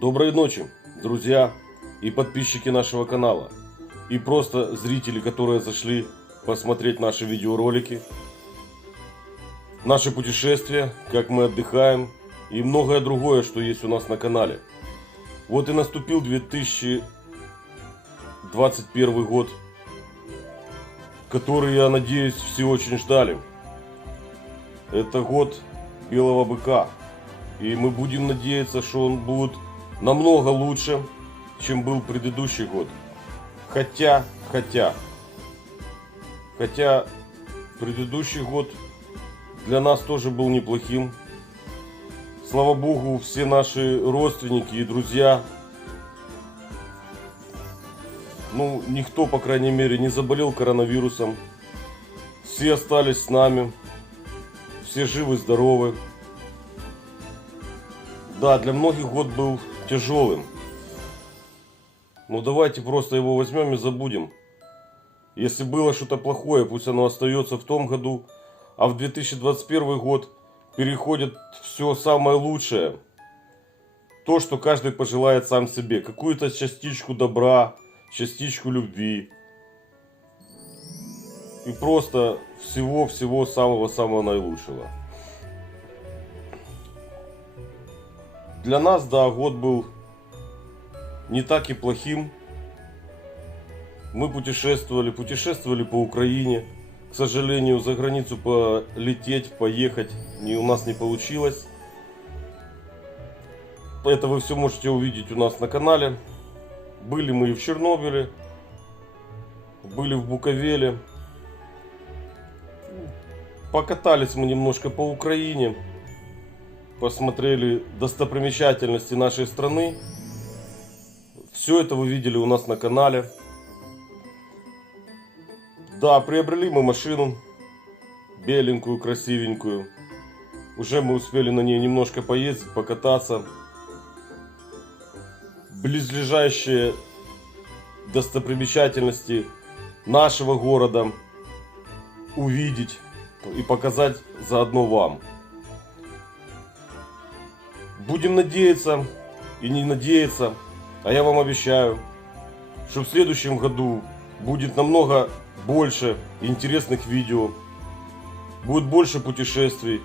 Доброй ночи, друзья и подписчики нашего канала, и просто зрители, которые зашли посмотреть наши видеоролики, наши путешествия, как мы отдыхаем и многое другое, что есть у нас на канале. Вот и наступил 2021 год, который, я надеюсь, все очень ждали. Это год Белого Быка, и мы будем надеяться, что он будет намного лучше, чем был предыдущий год. Хотя предыдущий год для нас тоже был неплохим. Слава Богу, все наши родственники и друзья, никто, по крайней мере, не заболел коронавирусом. Все остались с нами, все живы, здоровы. Да, для многих год был тяжелым. Но давайте просто его возьмем и забудем. Если было что-то плохое, пусть оно остается в том году, а в 2021 год переходит все самое лучшее. То, что каждый пожелает сам себе. Какую-то частичку добра, частичку любви. И просто всего самого-самого наилучшего. Для нас, да, год был не так и плохим. Мы путешествовали по Украине. К сожалению, за границу полететь, поехать у нас не получилось. Это вы все можете увидеть у нас на канале. Были мы и в Чернобыле, были в Буковеле. Покатались мы немножко по Украине. Посмотрели достопримечательности нашей страны. Все это вы видели у нас на канале. Да, приобрели мы машину. Беленькую, красивенькую. Уже мы успели на ней немножко поездить, покататься. Близлежащие достопримечательности нашего города увидеть и показать заодно вам. Будем надеяться и не надеяться, а я вам обещаю, что в следующем году будет намного больше интересных видео, будет больше путешествий.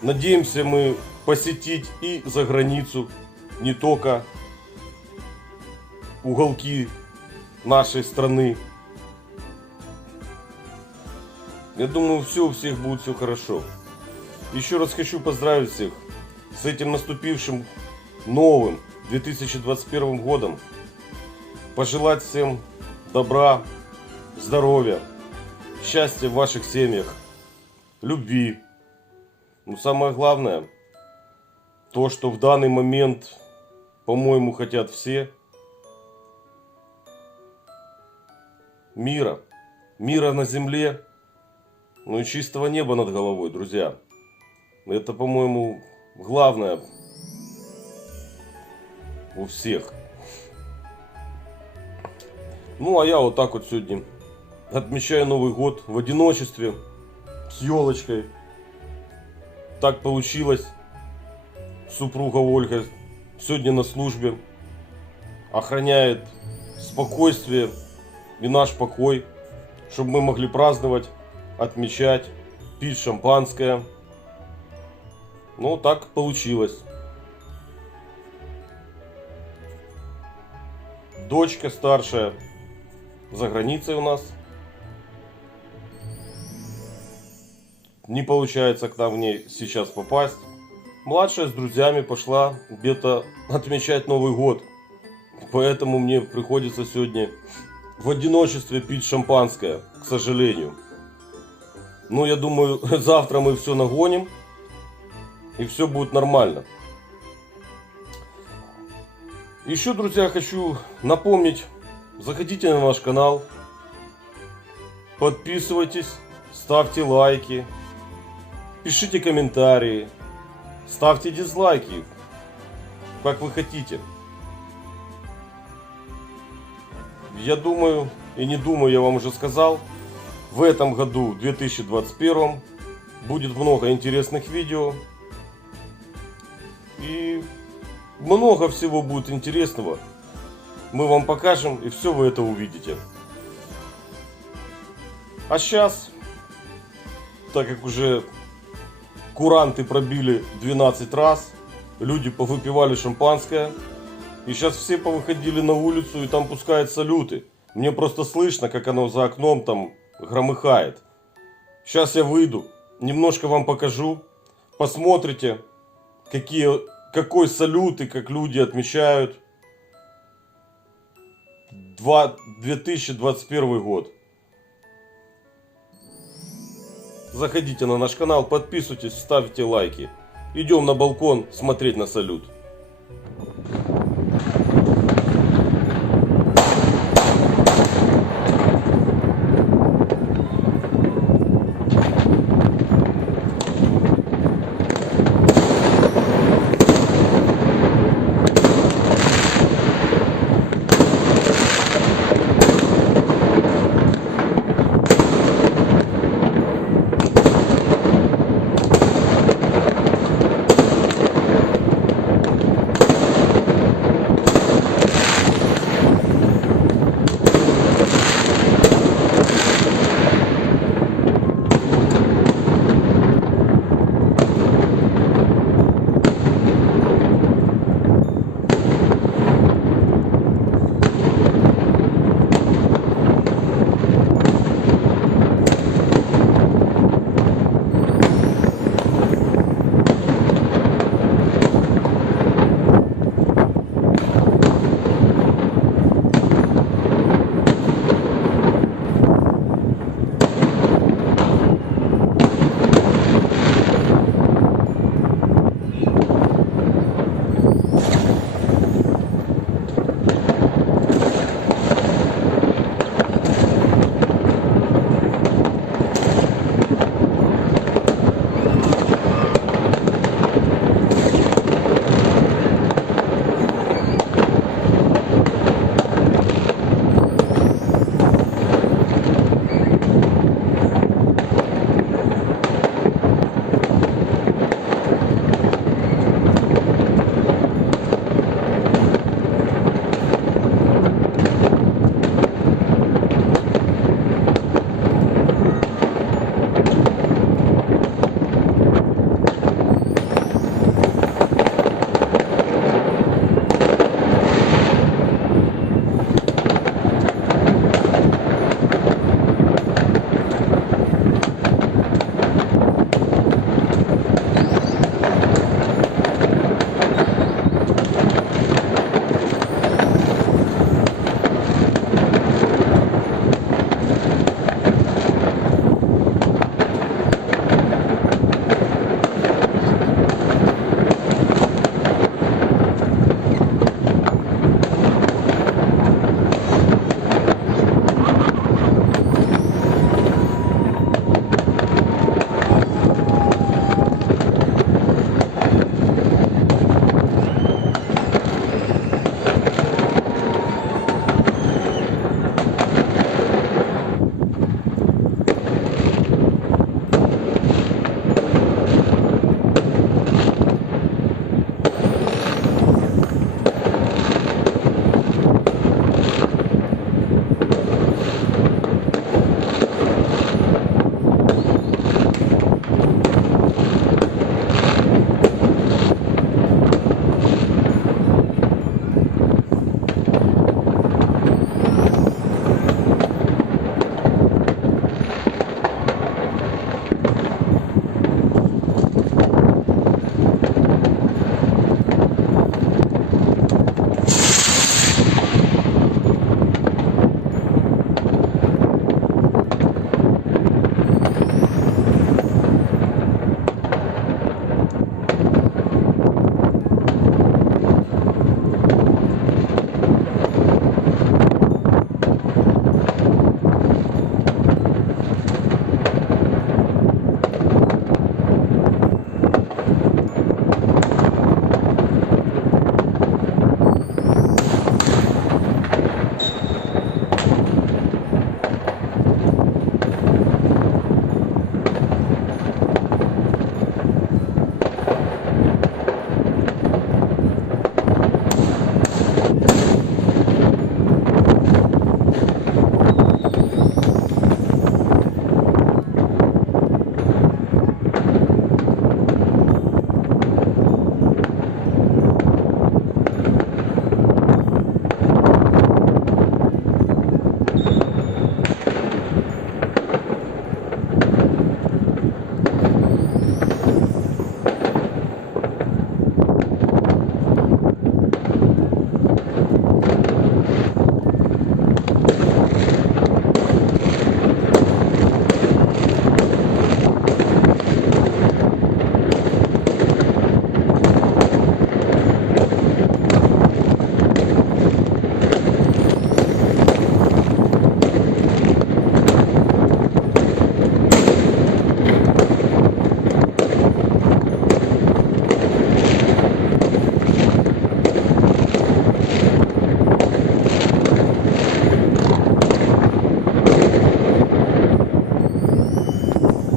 Надеемся мы посетить и за границу, не только уголки нашей страны. Я думаю, у всех будет все хорошо. Еще раз хочу поздравить всех с этим наступившим новым 2021 годом. Пожелать всем добра, здоровья, счастья в ваших семьях, любви. Но самое главное, то, что в данный момент, по-моему, хотят все, мира. Мира на земле, и чистого неба над головой, друзья. Это, по-моему, главное у всех. А я вот так вот сегодня отмечаю Новый год в одиночестве, с елочкой. Так получилось. Супруга Ольга сегодня на службе. Охраняет спокойствие и наш покой, чтобы мы могли праздновать, отмечать, пить шампанское. Так получилось. Дочка старшая за границей у нас. Не получается к нам в ней сейчас попасть. Младшая с друзьями пошла где-то отмечать Новый год. Поэтому мне приходится сегодня в одиночестве пить шампанское, к сожалению. Я думаю, завтра мы все нагоним. И все будет нормально. Еще, друзья, хочу напомнить. Заходите на наш канал. Подписывайтесь. Ставьте лайки. Пишите комментарии. Ставьте дизлайки. Как вы хотите. Я думаю, и не думаю, я вам уже сказал. В этом году, в 2021, будет много интересных видео. И много всего будет интересного. Мы вам покажем, и все вы это увидите. А сейчас, так как уже куранты пробили 12 раз, люди повыпивали шампанское, и сейчас все повыходили на улицу, и там пускают салюты. Мне просто слышно, как оно за окном там громыхает. Сейчас я выйду, немножко вам покажу, посмотрите, какой салют и как люди отмечают 2021 год. Заходите на наш канал, подписывайтесь, ставьте лайки. Идем на балкон смотреть на салют.